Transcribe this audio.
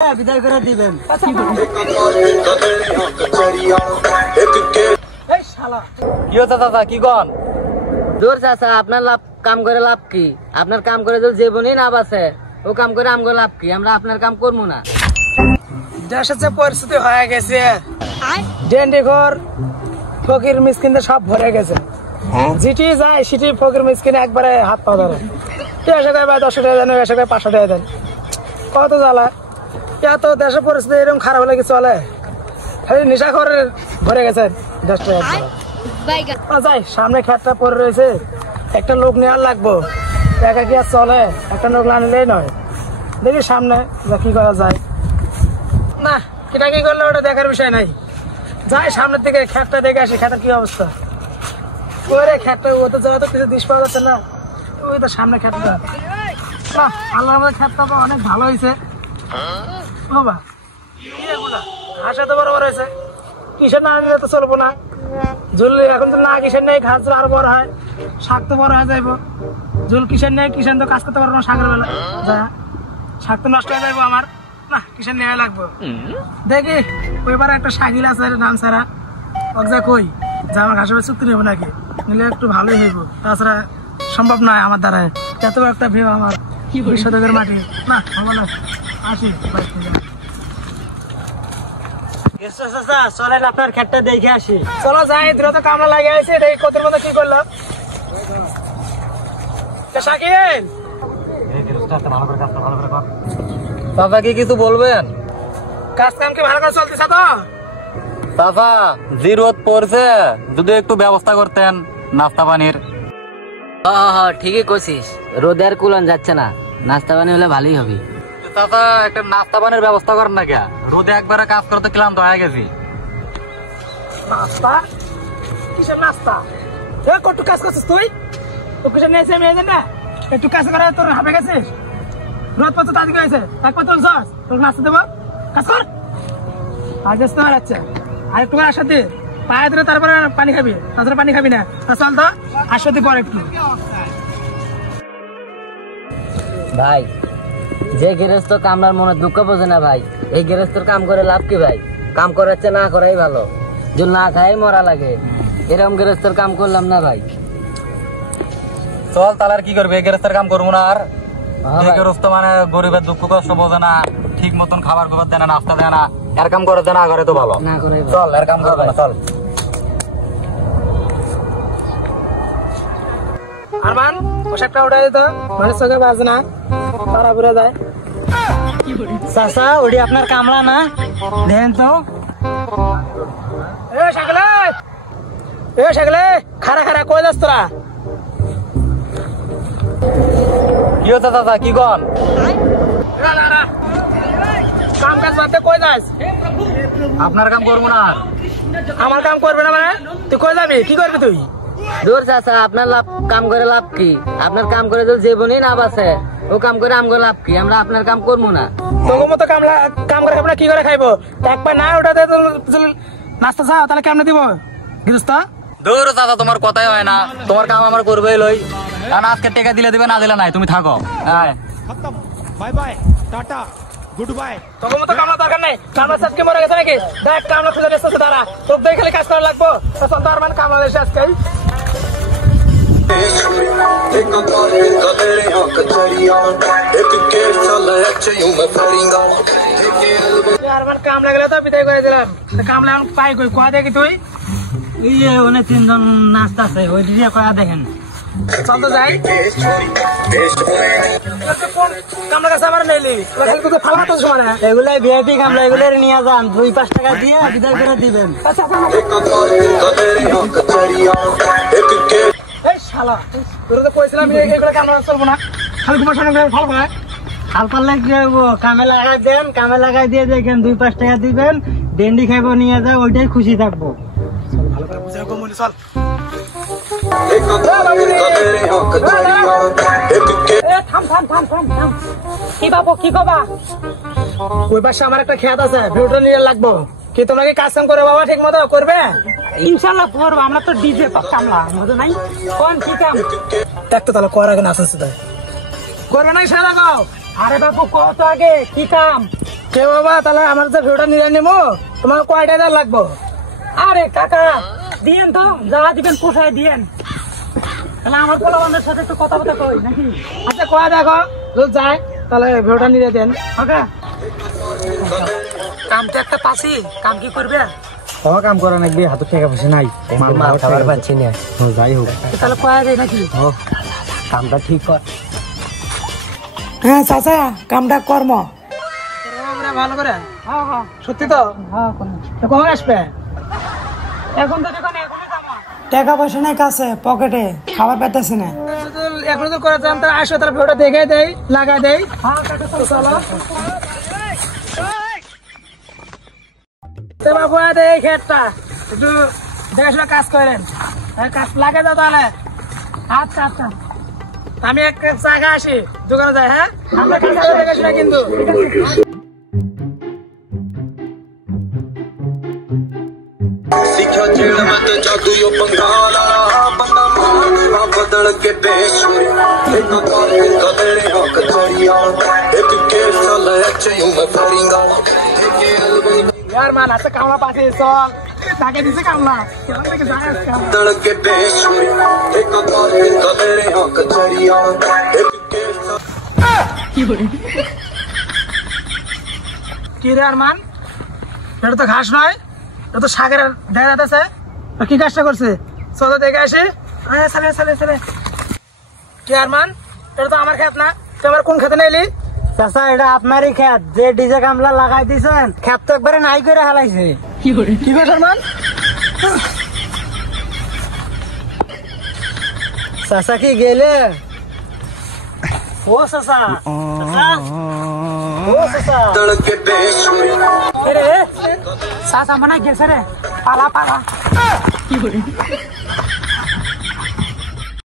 বিদায় করে দিবেন। কি হচ্ছে চাচা, কি কন? দূর চাচা, আপনার লাভ কাম করে লাভ কি? আপনার কাম করে যদি জীবনই লাভ আছে, ও কাম করে আমগো লাভ কি? আমরা আপনার কাম করবো না। দেশের যে পরিস্থিতি হয়ে গেছে, ডেন্ডি ঘর ফকির মিসকিনদের সব ভরে গেছে। যেটি যায় সেটি ফকির মিসকিনে একবারে হাত পা ধরে। 10 টাকা বা 10 টাকা দেন, 10 টাকা 500 টাকা দেন, কত জ্বালা। এত দেশের পরিস্থিতি এরকম খারাপ হলে কি চলে? খালি নেশা করে ভরে গেছে দেশটা। যাই, সামনে খেতটা পড়ে রয়েছে, একটা লোক নেওয়ার লাগবো। একা কি আর চলে? একটা লোক না নিলেই নয়। দেখি সামনে যা কি করা যায়। না, কিনা কি করলে ওটা দেখার বিষয় নাই। যাই সামনের দিকে খেতটা দেখে আসি, খেতের কি অবস্থা। ওরে খেতটা ওতে যাওয়া তো কিছু দিশ পাওয়া যাচ্ছে না। ওই তো সামনে খেতটা। আল্লাহ আমাদের খেতটা তো অনেক ভালো হয়েছে। বাবা ঘাসে তো বড় বড় হয়েছে, কিসের না নিলে তো চলবো না। ঝুল এখন তো না কিসের নেই, ঘাস আরো বড় হয়, শাক তো বড় হয়ে যাইবো। ঝুল কিসের নেই, কিষেন তো কাজ করতে পারবো না শাকের বেলা, যা শাক তো নষ্ট হয়ে যাইবো আমার। না, কিসের নেওয়া লাগবো। দেখি ওইবার একটা শাকিল আছে নাম ছাড়া, যা কই যা আমার ঘাসের চুক্তি নেবো নাকি, নিলে একটু ভালোই হইব। তাছাড়া সম্ভব নয় আমার দ্বারা, এত একটা ভেব আমার শতকের মাটি। না হবো না, আসি। চলেন আপনার খেতটা দেখে আসি। চলো যাই, দ্রুত কামড়া লাগে আছে। দেখি কতের মতো কি করলো শাকিল। চাচা কি কিছু বলবেন? কাজ কাম কি ভালো করে চলতেছে তো? চাচা যে রোদ পড়ছে, যদি একটু ব্যবস্থা করতেন নাস্তা পানির। ঠিকই কছিস, রোদের কুলন যাচ্ছে না, নাস্তা পানি হলে ভালোই হবে। চাচা একটা নাস্তা পানির ব্যবস্থা করেন না কে? রোদে একবারে কাজ করতে ক্লান্ত হয়ে গেছি। নাস্তা? কিসের নাস্তা? কত কাজ করছিস তুই? তো কিসের নিয়েছে আমি না, একটু কাজ করে তোর হাঁপে গেছিস। রোদ পড়ছে তাদের গেছে, একবার তোর যাস, তোর নাস্তা দেবো, কাজ কর। আজ আসতে পারছে আর একটু করে আসতে পায়ে ধরে, তারপরে পানি খাবি, তাছাড়া পানি খাবি না। চল তো আসতে পর একটু। ভাই, যে গৃহস্থ কামলার মনে দুঃখ বোঝে না ভাই, এই গৃহস্থর কাম করে লাভ কি ভাই? কাম করাচ্ছে না করাই ভালো, যদি না খাই মরা লাগে। এরকম গৃহস্থর কাম করলাম না ভাই। চল তাহলে আর কি করবি, এই গেরস্তের কাম করবো না আর। এই গেরস্ত মানে গরিবের দুঃখ কষ্ট বোঝে না, ঠিক মতন খাবার খাবার দেয় না, নাস্তা দেয় না, এর কাম করে দেয় না, করে তো ভালো না করাই ভালো। চল এর কাম করবো না, চল। আরমান পোশাকটা উঠাই দিত, মানুষ চোখে বাজে না, তারা ঘুরে যায়। চাচা ওটি আপনার কামলা না, দেখেন তো। শাকলে খারা খারা কই যাস তোরা? কি হচ্ছে চাচা, কি কন? কাম কাজ বাদতে কই যাস? আপনার কাম করবো না। আমার কাম করবে না মানে? তুই কই যাবি, কি করবি তুই? দূর চাচা, আপনার লাভ কাম করে লাভ কি? আপনার কাম করে যদি জীবনই লাভ আছে, ও কাম করে আমগো লাভ কি? আমরা আপনার কাম করবো না। তোর মতো কাম করে খাবো না, কি করে খাইবো? একবার না ওটাতে নাস্তা চাও তাহলে কেমনে দিব গৃহস্থ? দূর চাচা, তোমার কথাই হয় না, তোমার কাম আমার করবেই লই। কারণ আজকে টাকা দিলে দিবে, না দিলে নাই, তুমি থাকো। Bye bye, tata, good bye. তোর মতো কামলা দরকার নেই, কামলা আজকে মরে গেছে নাকি? দেখ কামলা খুঁজে এসেছে তারা, তোর দেখে খালি কাজ করা লাগবো। চল তো আরমান, কামলা এসে আজকে কামলা গেলে তো বিদায় করে দিলাম। কামলা এখন পাই কই, কোয়া দেখি তুই। অনেক 3 জন নাস্তা আছে, ওই দিয়ে কয়া দেখেন। চল তো যাই। কামলা কাছে আমার নেইলি, খালি তোকে ফালা তো সময় না। এগুলাই ভিআইপি কামলা, এগুলো নিয়ে যান, 2-5 টাকা দিয়ে বিদায় করে দিবেন। এই শালা, তোরা তো কইছিলাম এগুলো কামলা চলবো না, খালি ঘুমার সময় ভালো করে হাল পাল্লা কি হবো, কামে লাগাই দেন, কামে লাগাই দিয়ে দেখেন 2-5 টাকা দিবেন, ডেন্ডি খাইবো নিয়ে যা, ওইটাই খুশি থাকবো। ভালো করে বুঝে কমলি চল। কি বাবু, কি কবা? ওই পাশে আমার একটা খেত আছে, ভিউটা নিয়ে লাগবো। কি তোমরা কি কাজ কাম করে বাবা ঠিক মতো করবে? ইনশাল্লাহ করবো, আমরা তো ডিজে কামলা, মজা নাই। কোন কি কাম? দেখতো তাহলে কর আগে না আসছে করবে না, সেটা লাগাও। আরে বাবু কত আগে কি কাম? কে বাবা তাহলে আমার যে ভিডিওটা নিয়ে নেবো তোমার কয়টা টাকা লাগবো? আরে কাকা দিয়েন তো, যা দিবেন পোষায় দিয়েন। তাহলে আমার পোলাবানদের সাথে একটু কথা বলতে কই নাকি? আচ্ছা কয় দেখো যদি যায় তাহলে ভিডিওটা নিয়ে দেন। কাকা কাম তো একটা পাচ্ছি, কাম কি করবে? কাম করা নাকি হাতে টাকা পয়সা নাই, মাল খাবার পাচ্ছি না। যাই হোক তাহলে কয়া যায় নাকি? কামটা ঠিক কর। হ্যাঁ চাচা কামটা কর্ম ভালো করে। হ্যাঁ হ্যাঁ সত্যি তো? হ্যাঁ কোন কখন আসবে? এখন তো দেখুন এখনই যাবো। টাকা পয়সা নাই কাছে পকেটে, খাবার পেতেছে না। এখন তো করে যান তাহলে আসো, তাহলে ভিডিওটা দেখে দেই লাগাই দেই। হ্যাঁ কাকা চলো তো বাবু এই ক্ষেতটা একটু দেখাশোনা কাজ করেন, কাজ লাগে দাও তাহলে। আচ্ছা আচ্ছা আমি এক জায়গা আসি দোকানে যাই। হ্যাঁ আমরা দেখাশোনা কিন্তু। सिखा जेड़ मत जादू यो पंगाला बंदा मार देवा बदल के पेश एक कर कदरे हक चरिया एक के चले चयूं मैं फरिंगा यार मान आता कामला पासे चल ताके दिसे कामला केला के जाय बदल के पेश एक कर कदरे हक चरिया एक के কি রে আরমান, এটা তো ঘাস নয়, এটা তো সাগরের দেখা যাচ্ছে। কি কাজটা করছে চলো দেখে আসি। চলে চলে চলে। কি আরমান, এটা তো আমার ক্ষেত না, তোমার কোন খেতে নাইলি? চাচা এটা আপনারই খেত, যে ডিজে কামলা লাগাই দিয়েছেন খেত তো একবারে নাই করে হালাইছে। কি করছ আরমান? চাচা কি গেলে? ও চাচা ও চাচা बदल के पेश রে চাচা মানে গেছে রে, পালা পালা।